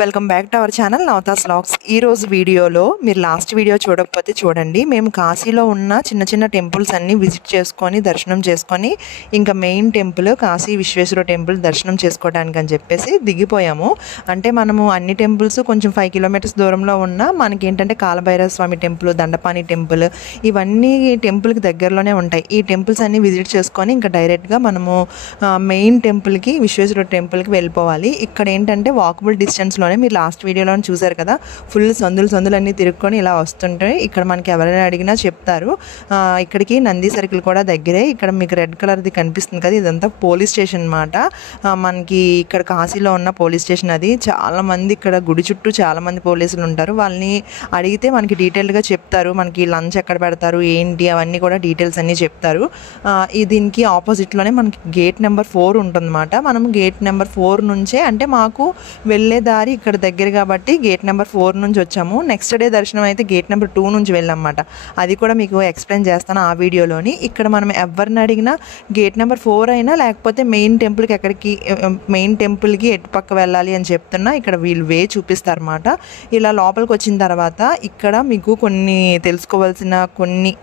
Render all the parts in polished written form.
Welcome back to our channel Navatha's vlogs. ఈ రోజు వీడియోలో మీరు లాస్ట్ వీడియో చూడకపోతే చూడండి. మేము కాశీలో ఉన్న చిన్న చిన్న టెంపుల్స్ అన్నీ విజిట్ చేసుకొని దర్శనం చేసుకొని ఇంకా main temple Kashi Vishweshwara temple దర్శనం చేసుకోవడానికి అని చెప్పేసి దిగిపోయాము. అంటే మనము అన్ని టెంపుల్స్ కొంచెం 5 కిలోమీటర్స్ దూరంలో ఉన్న మనకి ఏంటంటే కాలభైరవ స్వామి టెంపుల్, దండపాణి టెంపుల్ ఇవన్నీ టెంపుల్కి దగ్గరలోనే ఉంటాయి. ఈ టెంపుల్స్ అన్నీ విజిట్ చేసుకొని ఇంకా డైరెక్ట్గా మనము మెయిన్ టెంపుల్కి విశ్వేశ్వర టెంపుల్కి వెళ్ళిపోవాలి. ఇక్కడ ఏంటంటే వాకబుల్ డిస్టెన్స్లోనే మీరు లాస్ట్ వీడియోలో చూసారు కదా, ఫుల్ సందులు అన్నీ తిరుక్కొని ఇలా వస్తుంటాయి. ఇక్కడ మనకి ఎవరైనా అడిగినా చెప్తారు. ఇక్కడికి నంది సర్కిల్ కూడా దగ్గరే. ఇక్కడ మీకు రెడ్ కలర్ది కనిపిస్తుంది కదా, ఇదంతా పోలీస్ స్టేషన్ అన్నమాట. మనకి ఇక్కడ కాశీలో ఉన్న పోలీస్ స్టేషన్ అది. చాలామంది ఇక్కడ గుడి చుట్టూ చాలామంది పోలీసులు ఉంటారు. వాళ్ళని అడిగితే మనకి డీటెయిల్గా చెప్తారు. మనకి లంచ్ ఎక్కడ పెడతారు ఏంటి అవన్నీ కూడా డీటెయిల్స్ అన్నీ చెప్తారు. దీనికి ఆపోజిట్లోనే మనకి గేట్ నెంబర్ 4 ఉంటుందన్నమాట. మనం గేట్ నెంబర్ 4 నుంచే, అంటే మాకు వెళ్ళే దారి ఇక్కడ దగ్గర కాబట్టి గేట్ నెంబర్ 4 నుంచి వచ్చాము. నెక్స్ట్ డే దర్శనం అయితే గేట్ నెంబర్ 2 నుంచి వెళ్ళామన్నమాట. అది కూడా మీకు ఎక్స్ప్లెయిన్ చేస్తాను ఆ వీడియోలోని. ఇక్కడ మనం ఎవరిని అడిగినా గేట్ నెంబర్ 4 అయినా లేకపోతే మెయిన్ టెంపుల్కి ఎటు పక్క వెళ్ళాలి అని చెప్తున్నా ఇక్కడ వీళ్ళు వే చూపిస్తారన్నమాట. ఇలా లోపలికి వచ్చిన తర్వాత ఇక్కడ మీకు కొన్ని తెలుసుకోవాల్సిన కొన్ని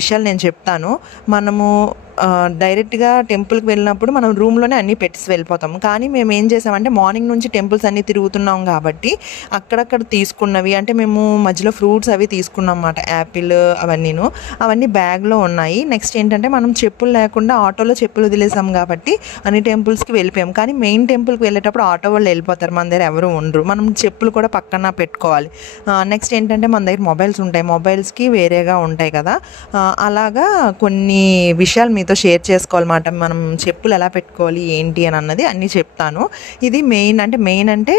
విషయాలు నేను చెప్తాను. మనము డైరెక్ట్గా టెంపుల్కి వెళ్ళినప్పుడు మనం రూమ్లోనే అన్నీ పెట్టేసి వెళ్ళిపోతాము. కానీ మేము ఏం చేసామంటే మార్నింగ్ నుంచి టెంపుల్స్ అన్నీ తిరుగుతున్నాం కాబట్టి అక్కడక్కడ తీసుకున్నవి, అంటే మేము మధ్యలో ఫ్రూట్స్ అవి తీసుకున్నాం అన్నమాట. యాపిల్ అవన్నీ బ్యాగ్లో ఉన్నాయి. నెక్స్ట్ ఏంటంటే మనం చెప్పులు లేకుండా ఆటోలో చెప్పులు వదిలేసాం కాబట్టి అన్ని టెంపుల్స్కి వెళ్ళిపోయాం. కానీ మెయిన్ టెంపుల్కి వెళ్ళేటప్పుడు ఆటో వాళ్ళు వెళ్ళిపోతారు, మన దగ్గర ఎవరు ఉండరు. మనం చెప్పులు కూడా పక్కన పెట్టుకోవాలి. నెక్స్ట్ ఏంటంటే మన దగ్గర మొబైల్స్ ఉంటాయి, మొబైల్స్కి వేరేగా ఉంటాయి కదా. అలాగా కొన్ని విషయాలు మీతో షేర్ చేసుకోవాలన్నమాట. మనం చెప్పులు ఎలా పెట్టుకోవాలి ఏంటి అని అన్నది అన్నీ చెప్తాను. ఇది మెయిన్ అంటే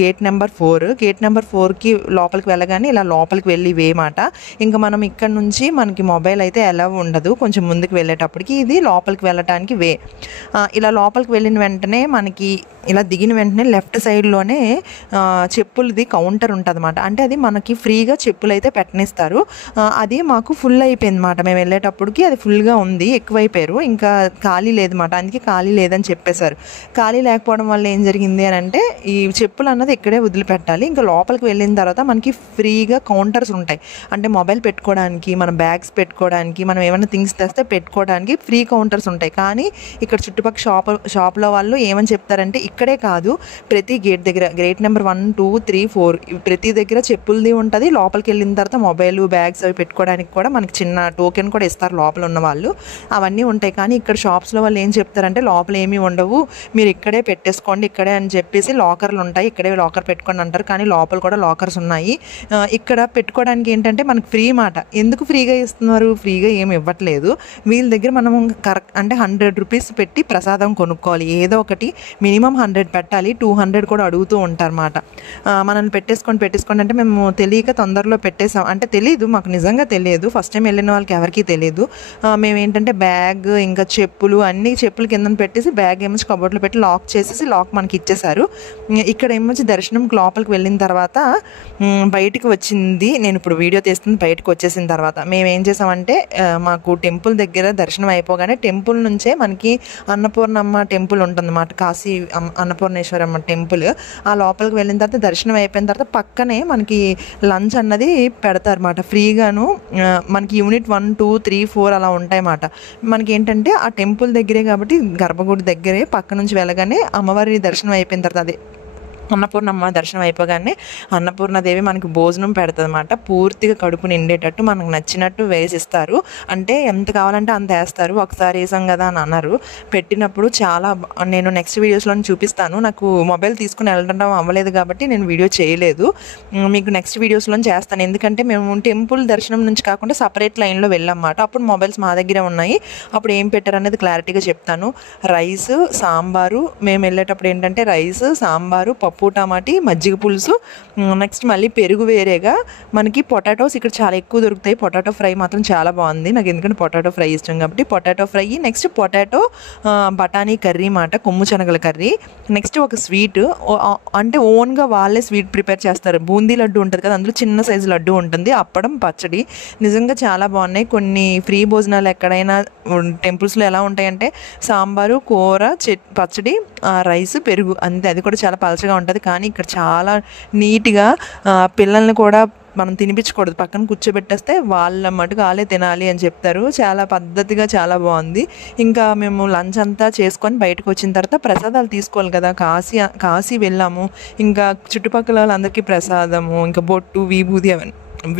గేట్ నెంబర్ 4. గేట్ నెంబర్ 4కి లోపలికి వెళ్ళగానే ఇలా లోపలికి వెళ్ళి వేమాట. ఇంకా మనం ఇక్కడ నుంచి మనకి మొబైల్ అయితే ఎలా ఉండదు. కొంచెం ముందుకు వెళ్ళేటప్పటికి ఇది లోపలికి వెళ్ళటానికి వే. ఇలా లోపలికి వెళ్ళిన వెంటనే మనకి ఇలా దిగిన వెంటనే లెఫ్ట్ సైడ్లోనే చెప్పులది కౌంటర్ ఉంటుంది అన్నమాట. అంటే అది మనకి ఫ్రీగా చెప్పులు అయితే పెట్టనిస్తారు. అది మాకు ఫుల్ అయిపోయింది అన్నమాట. మేము వెళ్ళేటప్పటికి అది ఫుల్గా ఉంది, ఎక్కువైపోయారు. ఇంకా ఖాళీ లేదన్నమాట. అందుకే ఖాళీ లేదని చెప్పేశారు. ఖాళీ లేకపోవడం వల్ల ఏం జరిగింది అని అంటే ఈ చెప్పులు అన్నది ఇక్కడే వదిలిపెట్టాలి. ఇంకా లోపలికి వెళ్ళిన తర్వాత మనకి ఫ్రీగా కౌంటర్స్ ఉంటాయి. అంటే మొబైల్ పెట్టుకోవడానికి, మన బ్యాగ్స్ పెట్టుకోవడానికి, మనం ఏమైనా థింగ్స్ తెస్తే పెట్టుకోవడానికి ఫ్రీ కౌంటర్స్ ఉంటాయి. కానీ ఇక్కడ చుట్టుపక్కల షాప్లో వాళ్ళు ఏమని చెప్తారంటే ఇక్కడే కాదు, ప్రతి గేట్ దగ్గర గేట్ నెంబర్ 1, 2, 3, 4 ప్రతి దగ్గర చెప్పులది ఉంటుంది. లోపలికి వెళ్ళిన తర్వాత మొబైల్, బ్యాగ్స్ అవి పెట్టుకోవడానికి కూడా మనకి చిన్న టోకెన్ కూడా ఇస్తారు లోపల ఉన్న వాళ్ళు. అవన్నీ ఉంటాయి. కానీ ఇక్కడ షాప్స్లో వాళ్ళు ఏం చెప్తారంటే లోపల ఏమీ ఉండవు, మీరు ఇక్కడే పెట్టేసుకోండి ఇక్కడే అని చెప్పేసి లాకర్లు ఉంటాయి, ఇక్కడే లాకర్ పెట్టుకోండి అంటారు. కానీ లోపల కూడా లాకర్స్ ఉన్నాయి. ఇక్కడ పెట్టుకోవడానికి ఏంటంటే మనకి ఫ్రీ మాట. ఎందుకు ఫ్రీగా ఇస్తున్నారు? ఫ్రీగా ఏమి ఇవ్వట్లేదు. వీళ్ళ దగ్గర మనం కరెక్ట్ అంటే 100 రూపీస్ పెట్టి ప్రసాదం కొనుక్కోవాలి. ఏదో ఒకటి మినిమం 100 పెట్టాలి. 200 కూడా అడుగుతూ ఉంటారు అన్నమాట. మనల్ని పెట్టేసుకోండి అంటే మేము తెలియక తొందరలో పెట్టేసాం. అంటే తెలియదు, మాకు నిజంగా తెలియదు. ఫస్ట్ టైం వెళ్ళిన వాళ్ళకి ఎవరికీ తెలియదు. మేము ఏంటంటే బ్యాగ్ ఇంకా చెప్పులు అన్ని చెప్పులు కింద పెట్టేసి బ్యాగ్ ఏమొచ్చి కబోర్డ్లో పెట్టి లాక్ చేసేసి లాక్ మనకి ఇచ్చేసారు. ఇక్కడ ఏమొచ్చి దర్శనంకి లోపలికి వెళ్ళిన తర్వాత బయటికి వచ్చింది, నేను ఇప్పుడు వీడియో తీస్తుంది. బయటకు వచ్చేసిన తర్వాత మేము ఏం చేసామంటే మాకు టెంపుల్ దగ్గర దర్శనం అయిపోగానే టెంపుల్ నుంచే మనకి అన్నపూర్ణమ్మ టెంపుల్ ఉంటుందన్నమాట, కాశీ అన్నపూర్ణేశ్వరమ్మ టెంపుల్. ఆ లోపలికి వెళ్ళిన తర్వాత దర్శనం అయిపోయిన తర్వాత పక్కనే మనకి లంచ్ అన్నది పెడతారన్నమాట ఫ్రీగాను. మనకి యూనిట్ 1, 2, 3, 4 అలా ఉంటాయన్నమాట. మనకి ఏంటంటే ఆ టెంపుల్ దగ్గరే కాబట్టి గర్భగుడి దగ్గరే పక్క నుంచి వెళ్ళగానే అమ్మవారి దర్శనం అయిపోయిన తర్వాత అదే అన్నపూర్ణమ్మ దర్శనం అయిపోగానే అన్నపూర్ణదేవి మనకి భోజనం పెడుతుంది అన్నమాట. పూర్తిగా కడుపు నిండేటట్టు మనకు నచ్చినట్టు వేసిస్తారు. అంటే ఎంత కావాలంటే అంత వేస్తారు. ఒకసారి వేసాం కదా అని అన్నారు. పెట్టినప్పుడు చాలా నేను నెక్స్ట్ వీడియోస్లో చూపిస్తాను. నాకు మొబైల్ తీసుకుని వెళ్ళడం అవ్వలేదు కాబట్టి నేను వీడియో చేయలేదు. మీకు నెక్స్ట్ వీడియోస్లో చేస్తాను. ఎందుకంటే మేము టెంపుల్ దర్శనం నుంచి కాకుండా సపరేట్ లైన్లో వెళ్ళామన్నమాట. అప్పుడు మొబైల్స్ మా దగ్గరే ఉన్నాయి. అప్పుడు ఏం పెట్టారు అనేది క్లారిటీగా చెప్తాను. రైస్, సాంబారు, మేము వెళ్ళేటప్పుడు ఏంటంటే రైస్, సాంబారు, పప్పు, టమాటీ, మజ్జిగ పులుసు, నెక్స్ట్ మళ్ళీ పెరుగు వేరేగా. మనకి పొటాటోస్ ఇక్కడ చాలా ఎక్కువ దొరుకుతాయి. పొటాటో ఫ్రై మాత్రం చాలా బాగుంది నాకు, ఎందుకంటే పొటాటో ఫ్రై ఇష్టం కాబట్టి పొటాటో ఫ్రై. నెక్స్ట్ పొటాటో బఠానీ కర్రీ మాట, కొమ్ము శనగల కర్రీ. నెక్స్ట్ ఒక స్వీట్, అంటే ఓన్గా వాళ్ళే స్వీట్ ప్రిపేర్ చేస్తారు. బూందీ లడ్డు ఉంటుంది కదా, అందులో చిన్న సైజు లడ్డు ఉంటుంది. అప్పడం, పచ్చడి నిజంగా చాలా బాగున్నాయి. కొన్ని ఫ్రీ భోజనాలు ఎక్కడైనా టెంపుల్స్లో ఎలా ఉంటాయంటే సాంబారు, కూర, పచ్చడి, రైస్, పెరుగు అంతే. అది కూడా చాలా పలచగా ఉంటుంది. ఉంటుంది. కానీ ఇక్కడ చాలా నీట్గా పిల్లల్ని కూడా మనం తినిపించకూడదు, పక్కన కూర్చోబెట్టేస్తే వాళ్ళ మటుకు వాళ్ళే తినాలి అని చెప్తారు. చాలా పద్ధతిగా చాలా బాగుంది. ఇంకా మేము లంచ్ అంతా చేసుకొని బయటకు వచ్చిన తర్వాత ప్రసాదాలు తీసుకోవాలి కదా, కాశీ వెళ్ళాము. ఇంకా చుట్టుపక్కల వాళ్ళందరికీ ప్రసాదము, ఇంకా బొట్టు,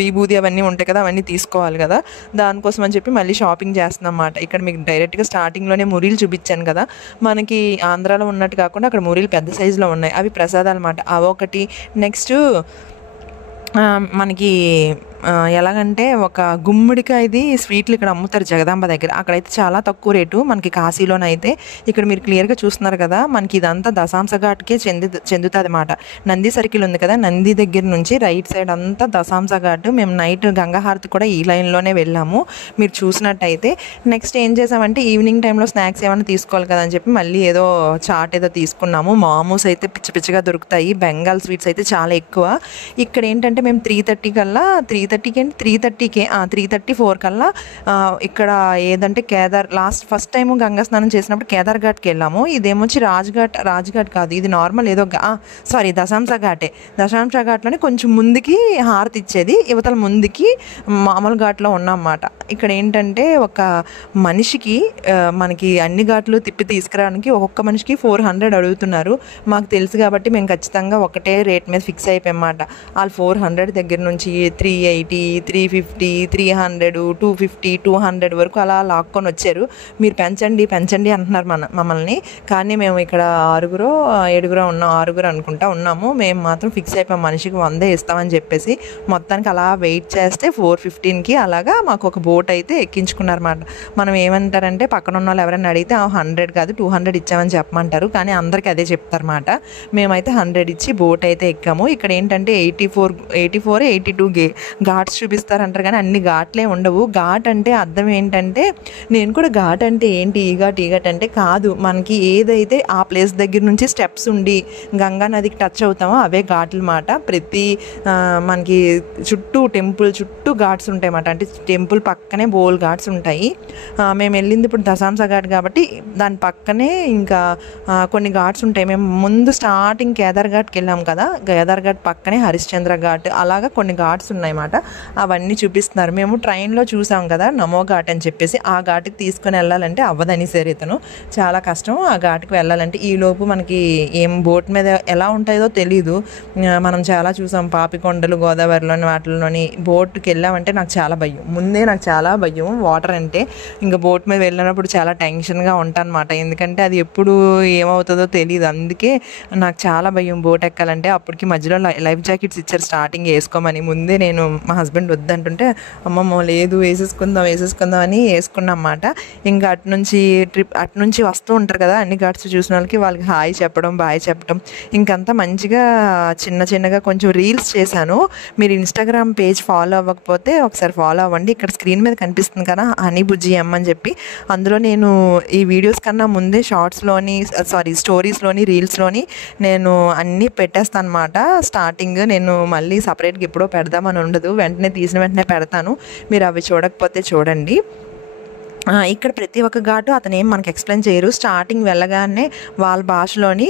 విభూది అవన్నీ ఉంటాయి కదా, అవన్నీ తీసుకోవాలి కదా. దానికోసం అని చెప్పి మళ్ళీ షాపింగ్ చేస్తున్నాం అన్నమాట. ఇక్కడ మీకు డైరెక్ట్గా స్టార్టింగ్లోనే మురీలు చూపించాను కదా, మనకి ఆంధ్రాలో ఉన్నట్టు కాకుండా అక్కడ మురీలు పెద్ద సైజులో ఉన్నాయి, అవి ప్రసాదాలు అన్నమాట. అవి ఒకటి. నెక్స్ట్ మనకి ఎలాగంటే ఒక గుమ్మడికాయది స్వీట్లు ఇక్కడ అమ్ముతారు జగదాంబ దగ్గర. అక్కడైతే చాలా తక్కువ రేటు, మనకి కాశీలోనైతే. ఇక్కడ మీరు క్లియర్గా చూస్తున్నారు కదా, మనకి ఇదంతా దశాంశ ఘాట్కే చెందుతుంది అన్నమాట. నంది సర్కిల్ ఉంది కదా, నంది దగ్గర నుంచి రైట్ సైడ్ అంతా దశాంశ ఘాట్. మేము నైట్ గంగాహారతి కూడా ఈ లైన్లోనే వెళ్ళాము మీరు చూసినట్టయితే. నెక్స్ట్ ఏం చేసామంటే ఈవినింగ్ టైంలో స్నాక్స్ ఏమైనా తీసుకోవాలి కదా అని చెప్పి మళ్ళీ ఏదో చాట్ ఏదో తీసుకున్నాము. మామూస్ అయితే పిచ్చి పిచ్చిగా దొరుకుతాయి, బెంగాల్ స్వీట్స్ అయితే చాలా ఎక్కువ. ఇక్కడ ఏంటంటే మేము 3:30 కల్లా 3:34 కల్లా ఇక్కడ ఏదంటే ఫస్ట్ టైము గంగా స్నానం చేసినప్పుడు కేదార్ ఘాట్కి వెళ్ళాము. ఇదేమొచ్చి రాజ్ఘాట్ కాదు, ఇది నార్మల్ ఏదో సారీ దశాంశ ఘాటే. దశాంశ ఘాట్లోనే కొంచెం ముందుకి హారతి ఇచ్చేది, యువతల ముందుకి మామూలు ఘాట్లో ఉన్నామన్నమాట. ఇక్కడ ఏంటంటే ఒక మనిషికి మనకి అన్ని ఘాట్లు తిప్పి తీసుకురావడానికి ఒక్కొక్క మనిషికి 400 అడుగుతున్నారు. మాకు తెలుసు కాబట్టి మేము ఖచ్చితంగా ఒకటే రేట్ మీద ఫిక్స్ అయిపోయామన్నమాట. వాళ్ళు 400 దగ్గర నుంచి 380, 350, 300, 250, 200 వరకు అలా లాక్కొని వచ్చారు. మీరు పెంచండి అంటున్నారు మమ్మల్ని. కానీ మేము ఇక్కడ 6 ఉన్నాము. మేము మాత్రం ఫిక్స్ అయిపోయాం, మనిషికి 100 ఇస్తామని చెప్పేసి. మొత్తానికి అలా వెయిట్ చేస్తే 415కి అలాగా మాకు ఒక బోట్ అయితే ఎక్కించుకున్నారన్నమాట. మనం ఏమంటారంటే పక్కన ఉన్న వాళ్ళు ఎవరైనా అడిగితే 100 కాదు 200 ఇచ్చామని చెప్పమంటారు, కానీ అందరికీ అదే చెప్తారన్నమాట. మేమైతే 100 ఇచ్చి బోట్ అయితే ఎక్కాము. ఇక్కడ ఏంటంటే 84, 82 ఘాట్స్ చూపిస్తారంటారు, కానీ అన్ని ఘాట్లే ఉండవు. ఘాట్ అంటే అర్థం ఏంటంటే, నేను కూడా ఘాట్ అంటే ఏంటి ఈ ఘాట్ అంటే కాదు, మనకి ఏదైతే ఆ ప్లేస్ దగ్గర నుంచి స్టెప్స్ ఉండి గంగా నదికి టచ్ అవుతామో అవే ఘాట్లు మాట. ప్రతి మనకి టెంపుల్ చుట్టూ ఘాట్స్ ఉంటాయి అన్నమాట. అంటే టెంపుల్ పక్కనే బోల్ ఘాట్స్ ఉంటాయి. మేము వెళ్ళింది ఇప్పుడు దశాంశ ఘాట్ కాబట్టి దాని పక్కనే ఇంకా కొన్ని ఘాట్స్ ఉంటాయి. మేము ముందు స్టార్టింగ్ కేదార్ ఘాట్కి వెళ్ళాం కదా, కేదార్ ఘాట్ పక్కనే హరిశ్చంద్ర ఘాట్, అలాగా కొన్ని ఘాట్స్ ఉన్నాయన్నమాట. అవన్నీ చూపిస్తున్నారు. మేము ట్రైన్లో చూసాం కదా నమో ఘాట్ అని చెప్పేసి, ఆ ఘాట్కి తీసుకొని వెళ్ళాలంటే అవ్వదని సరే ఇతను చాలా కష్టం ఆ ఘాట్కి వెళ్ళాలంటే. ఈలోపు మనకి ఏం బోట్ మీద ఎలా ఉంటాయో తెలీదు. మనం చాలా చూసాం పాపికొండలు గోదావరిలోని వాటిల్లోని. బోట్కి వెళ్ళామంటే నాకు చాలా భయం వాటర్ అంటే. ఇంకా బోట్ మీద వెళ్ళినప్పుడు చాలా టెన్షన్గా ఉంటానన్నమాట, ఎందుకంటే అది ఎప్పుడు ఏమవుతుందో తెలియదు. అందుకే నాకు చాలా భయం బోట్ ఎక్కాలంటే. అప్పటికి మధ్యలో లైఫ్ జాకెట్స్ ఇచ్చారు స్టార్టింగ్ వేసుకోమని. ముందే నేను మా హస్బెండ్ వద్దంటుంటే అమ్మమ్మ లేదు వేసేసుకుందాం అని వేసుకున్నాం అన్నమాట. ఇంకా అటునుంచి వస్తూ ఉంటారు కదా అన్ని ఘాట్స్ చూసిన వాళ్ళకి హాయ్ చెప్పడం, బాయ్ చెప్పడం, ఇంకంతా మంచిగా చిన్నగా కొంచెం రీల్స్ చేశాను. మీరు ఇన్స్టాగ్రామ్ పేజ్ ఫాలో అవ్వకపోతే ఒకసారి ఫాలో అవ్వండి. ఇక్కడ స్క్రీన్ మీద కనిపిస్తుంది కదా హనీ బుజ్జి ఎమ్ అని చెప్పి. అందులో నేను ఈ వీడియోస్ కన్నా ముందే స్టోరీస్లోని రీల్స్లోని నేను అన్నీ పెట్టేస్తాను అన్నమాట. స్టార్టింగ్ నేను మళ్ళీ సపరేట్గా ఎప్పుడో పెడదామని ఉండదు, తీసిన వెంటనే పెడతాను. మీరు అవి చూడకపోతే చూడండి. ఇక్కడ ప్రతి ఒక్క ఘాటు అతను ఏం మనకు ఎక్స్ప్లెయిన్ చేయరు. స్టార్టింగ్ వెళ్ళగానే వాళ్ళ భాషలోని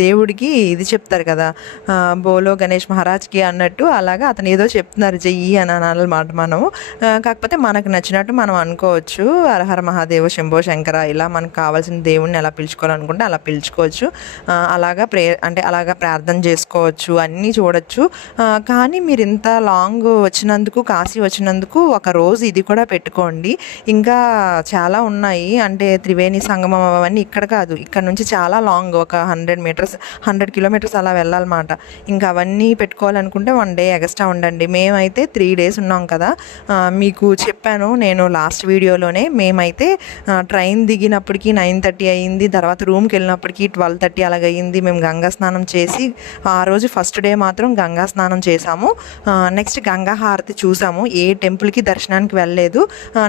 దేవుడికి ఇది చెప్తారు కదా, బోలో గణేష్ మహారాజ్కి అన్నట్టు, అలాగా అతను ఏదో చెప్తున్నారు చెయ్యి అని అనాలన్నమాట. మనం కాకపోతే మనకు నచ్చినట్టు మనం అనుకోవచ్చు. హరహర మహాదేవ శంభో శంకర ఇలా మనకు కావాల్సిన దేవుడిని ఎలా పిలుచుకోవాలనుకుంటే అలా పిలుచుకోవచ్చు. అలాగా అలాగా ప్రార్థన చేసుకోవచ్చు, అన్నీ చూడొచ్చు. కానీ మీరు ఇంత లాంగ్ వచ్చినందుకు, కాశీ వచ్చినందుకు ఒక రోజు ఇది కూడా పెట్టుకోండి. ఇంకా చాలా ఉన్నాయి, అంటే త్రివేణి సంగమం అవన్నీ ఇక్కడ కాదు, ఇక్కడ నుంచి చాలా లాంగ్, ఒక 100 కిలోమీటర్స్ అలా వెళ్ళాలన్నమాట. ఇంకా అవన్నీ పెట్టుకోవాలనుకుంటే 1 డే ఎక్స్ట్రా ఉండండి. మేమైతే 3 days ఉన్నాం కదా, మీకు చెప్పాను నేను లాస్ట్ వీడియోలోనే. మేమైతే ట్రైన్ దిగినప్పటికీ 9:30 అయింది, తర్వాత రూమ్కి వెళ్ళినప్పటికీ 12:30 అలాగయింది. మేము గంగా స్నానం చేసి ఆ రోజు ఫస్ట్ డే మాత్రం గంగా స్నానం చేసాము. నెక్స్ట్ గంగా హారతి చూసాము. ఏ టెంపుల్కి దర్శనానికి వెళ్ళలేదు.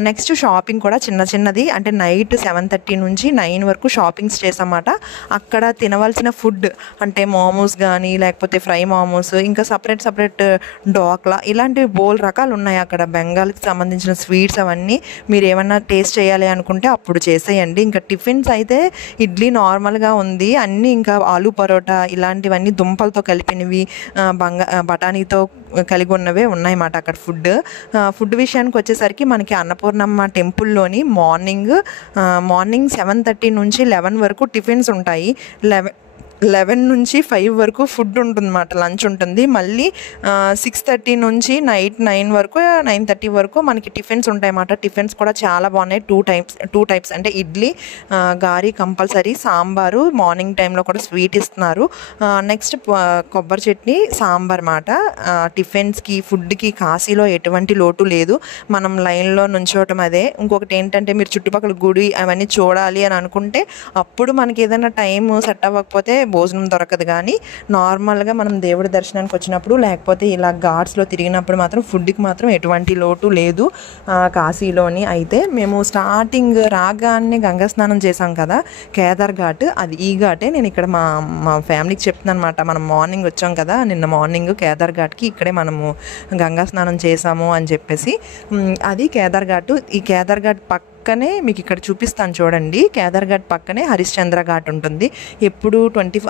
నెక్స్ట్ షాపింగ్ కూడా చిన్నది, అంటే నైట్ 7:30 నుంచి 9 వరకు షాపింగ్స్ చేసామన్నమాట. అక్కడ తినవలసిన ఫుడ్ అంటే మోమోస్ కానీ లేకపోతే ఫ్రై మోమోస్ ఇంకా సపరేట్ డోక్లా ఇలాంటివి బోల్ రకాలు ఉన్నాయి అక్కడ. బెంగాల్కి సంబంధించిన స్వీట్స్ అవన్నీ మీరు ఏమన్నా టేస్ట్ చేయాలి అనుకుంటే అప్పుడు చేసేయండి. ఇంకా టిఫిన్స్ అయితే ఇడ్లీ నార్మల్గా ఉంది, అన్నీ ఇంకా ఆలూ పరోటా ఇలాంటివన్నీ దుంపలతో కలిపినవి బఠానీతో కలిగి ఉన్నవే ఉన్నాయన్నమాట అక్కడ. ఫుడ్ విషయానికి వచ్చేసరికి మనకి అన్నపూర్ణమ్మ టెంపుల్లోని మార్నింగ్ 7:30 నుంచి 11 వరకు టిఫిన్స్ ఉంటాయి. 11 నుంచి 5 వరకు ఫుడ్ ఉంటుందన్నమాట, లంచ్ ఉంటుంది. మళ్ళీ 6:30 నుంచి నైట్ 9:30 వరకు మనకి టిఫిన్స్ ఉంటాయన్నమాట. టిఫిన్స్ కూడా చాలా బాగున్నాయి. టూ టైప్స్ అంటే ఇడ్లీ, గారి కంపల్సరీ, సాంబారు మార్నింగ్ టైంలో కూడా స్వీట్ ఇస్తున్నారు. నెక్స్ట్ కొబ్బరి చట్నీ, సాంబార్ మాట. టిఫిన్స్కి ఫుడ్కి కాశీలో ఎటువంటి లోటు లేదు. మనం లైన్లో నుంచోవటం అదే. ఇంకొకటి ఏంటంటే మీరు చుట్టుపక్కల గుడి అవన్నీ చూడాలి అని అనుకుంటే అప్పుడు మనకి ఏదైనా టైం సెట్ అవ్వకపోతే భోజనం దొరకదు. కానీ నార్మల్గా మనం దేవుడి దర్శనానికి వచ్చినప్పుడు లేకపోతే ఇలా ఘాట్స్లో తిరిగినప్పుడు మాత్రం ఫుడ్కి మాత్రం ఎటువంటి లోటు లేదు కాశీలోని. అయితే మేము స్టార్టింగ్ రాగానే గంగా స్నానం చేసాం కదా కేదార్ ఘాట్, అది ఈ ఘాటే. నేను ఇక్కడ మా ఫ్యామిలీకి చెప్తున్నాను అనమాట. మనం మార్నింగ్ వచ్చాం కదా నిన్న మార్నింగ్ కేదార్ ఘాట్కి, ఇక్కడే మనము గంగా స్నానం చేసాము అని చెప్పేసి. అది కేదార్ ఘాట్. ఈ కేదార్ ఘాట్ పక్కనే మీకు ఇక్కడ చూపిస్తాను చూడండి. కేదార్ ఘాట్ పక్కనే హరిశ్చంద్ర ఘాట్ ఉంటుంది. ఎప్పుడు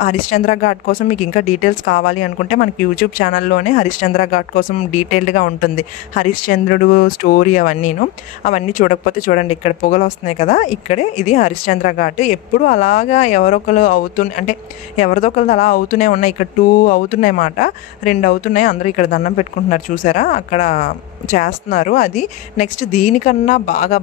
హరిశ్చంద్ర ఘాట్ కోసం మీకు ఇంకా డీటెయిల్స్ కావాలి అనుకుంటే మనకి యూట్యూబ్ ఛానల్లోనే హరిశ్చంద్ర ఘాట్ కోసం డీటెయిల్డ్గా ఉంటుంది. హరిశ్చంద్రుడు స్టోరీ అవన్నీ చూడకపోతే చూడండి, ఇక్కడ పొగలు వస్తున్నాయి కదా, ఇక్కడే ఇది హరిశ్చంద్ర ఘాట్. ఎప్పుడు అలాగా ఎవరొకరు అంటే ఎవరిదొకరిది అలా అవుతూనే ఉన్నాయి. ఇక్కడ 2 అవుతున్నాయి అన్నమాట, 2 అవుతున్నాయి. అందరూ ఇక్కడ దండం పెట్టుకుంటున్నారు చూసారా, అక్కడ చేస్తున్నారు. అది నెక్స్ట్ దీనికన్నా బాగా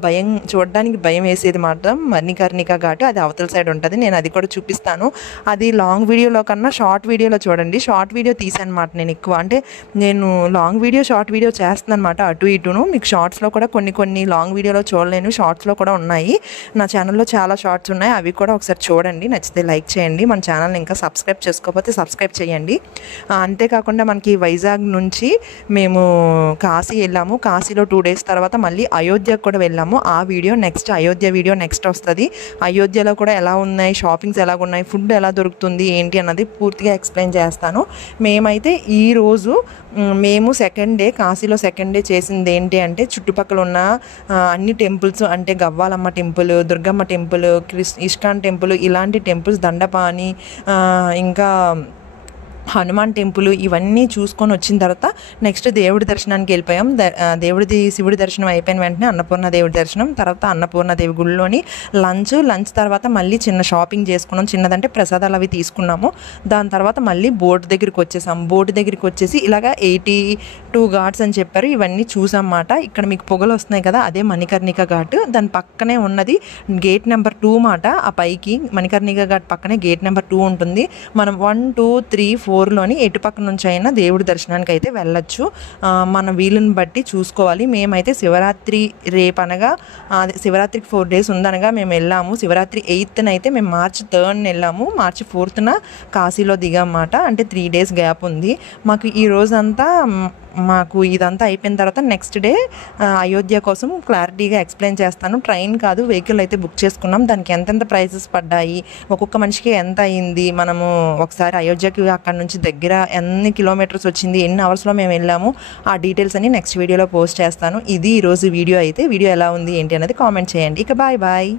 చూడడానికి భయం వేసేది మాత్రం మణికర్ణిక ఘాట్, అది అవతల సైడ్ ఉంటుంది. నేను అది కూడా చూపిస్తాను. అది లాంగ్ వీడియోలో కన్నా షార్ట్ వీడియోలో చూడండి. షార్ట్ వీడియో తీసానమాట నేను ఎక్కువ, అంటే నేను లాంగ్ వీడియో షార్ట్ వీడియో చేస్తాను అనమాట అటు ఇటును. మీకు షార్ట్స్లో కూడా కొన్ని లాంగ్ వీడియోలో చూడలేను, షార్ట్స్లో కూడా ఉన్నాయి. నా ఛానల్లో చాలా షార్ట్స్ ఉన్నాయి, అవి కూడా ఒకసారి చూడండి. నచ్చితే లైక్ చేయండి. మన ఛానల్ని ఇంకా సబ్స్క్రైబ్ చేసుకోకపోతే సబ్స్క్రైబ్ చేయండి. అంతేకాకుండా మనకి వైజాగ్ నుంచి మేము కాశీ వెళ్ళాము. కాశీలో 2 డేస్ తర్వాత మళ్ళీ అయోధ్యకు కూడా వెళ్ళాము. ఆ video next, Ayodhya video next వస్తుంది. అయోధ్యలో కూడా ఎలా ఉన్నాయి, షాపింగ్స్ ఎలా ఉన్నాయి, ఫుడ్ ఎలా దొరుకుతుంది ఏంటి అన్నది పూర్తిగా ఎక్స్ప్లెయిన్ చేస్తాను. మేమైతే ఈరోజు మేము సెకండ్ డే కాశీలో చేసింది ఏంటి అంటే చుట్టుపక్కల ఉన్న అన్ని టెంపుల్స్ అంటే Gavvalamma temple, Durgamma temple, ISKCON temple ఇలాంటి టెంపుల్స్, దండపాని, ఇంకా హనుమాన్ టెంపుల్ ఇవన్నీ చూసుకొని వచ్చిన తర్వాత నెక్స్ట్ దేవుడి దర్శనానికి వెళ్ళిపోయాం. శివుడి దర్శనం అయిపోయిన వెంటనే అన్నపూర్ణ దేవుడి దర్శనం, తర్వాత అన్నపూర్ణ దేవి గుడిలోని లంచ్ తర్వాత మళ్ళీ చిన్న షాపింగ్ చేసుకున్నాం. చిన్నదంటే ప్రసాదాలు అవి తీసుకున్నాము. దాని తర్వాత మళ్ళీ బోట్ దగ్గరికి వచ్చేసాం. బోట్ దగ్గరికి వచ్చేసి ఇలాగా 82 ఘాట్స్ అని చెప్పారు, ఇవన్నీ చూసామన్నమాట. ఇక్కడ మీకు పొగలు వస్తున్నాయి కదా, అదే మణికర్ణిక ఘాట్. దాని పక్కనే ఉన్నది గేట్ నెంబర్ 2 మాట. ఆ పైకి మణికర్ణిక ఘాట్ పక్కనే గేట్ నెంబర్ 2 ఉంటుంది. మనం 1, 2, 3, 4లోని ఎటుపక్క నుంచి అయినా దేవుడి దర్శనానికి అయితే వెళ్ళొచ్చు. మన వీలుని బట్టి చూసుకోవాలి. మేమైతే శివరాత్రి రేపనగా శివరాత్రికి 4 డేస్ ఉందనగా మేము వెళ్ళాము. శివరాత్రి 8th అయితే మేము March 3rd వెళ్ళాము. March 4th కాశీలో దిగామన్నమాట. అంటే 3 డేస్ గ్యాప్ ఉంది మాకు. ఈ రోజంతా ఇదంతా అయిపోయిన తర్వాత నెక్స్ట్ డే అయోధ్య కోసం క్లారిటీగా ఎక్స్ప్లెయిన్ చేస్తాను. ట్రైన్ కాదు, వెహికల్ అయితే బుక్ చేసుకున్నాం. దానికి ఎంతెంత ప్రైసెస్ పడ్డాయి, ఒక్కొక్క మనిషికి ఎంత అయింది, మనము ఒకసారి అయోధ్యకి అక్కడ నుంచి దగ్గర ఎన్ని కిలోమీటర్స్ వచ్చింది, ఎన్ని అవర్స్లో మేము వెళ్ళాము, ఆ డీటెయిల్స్ అన్ని నెక్స్ట్ వీడియోలో పోస్ట్ చేస్తాను. ఇది ఈరోజు వీడియో. అయితే వీడియో ఎలా ఉంది ఏంటి అనేది కామెంట్ చేయండి. ఇక బాయ్.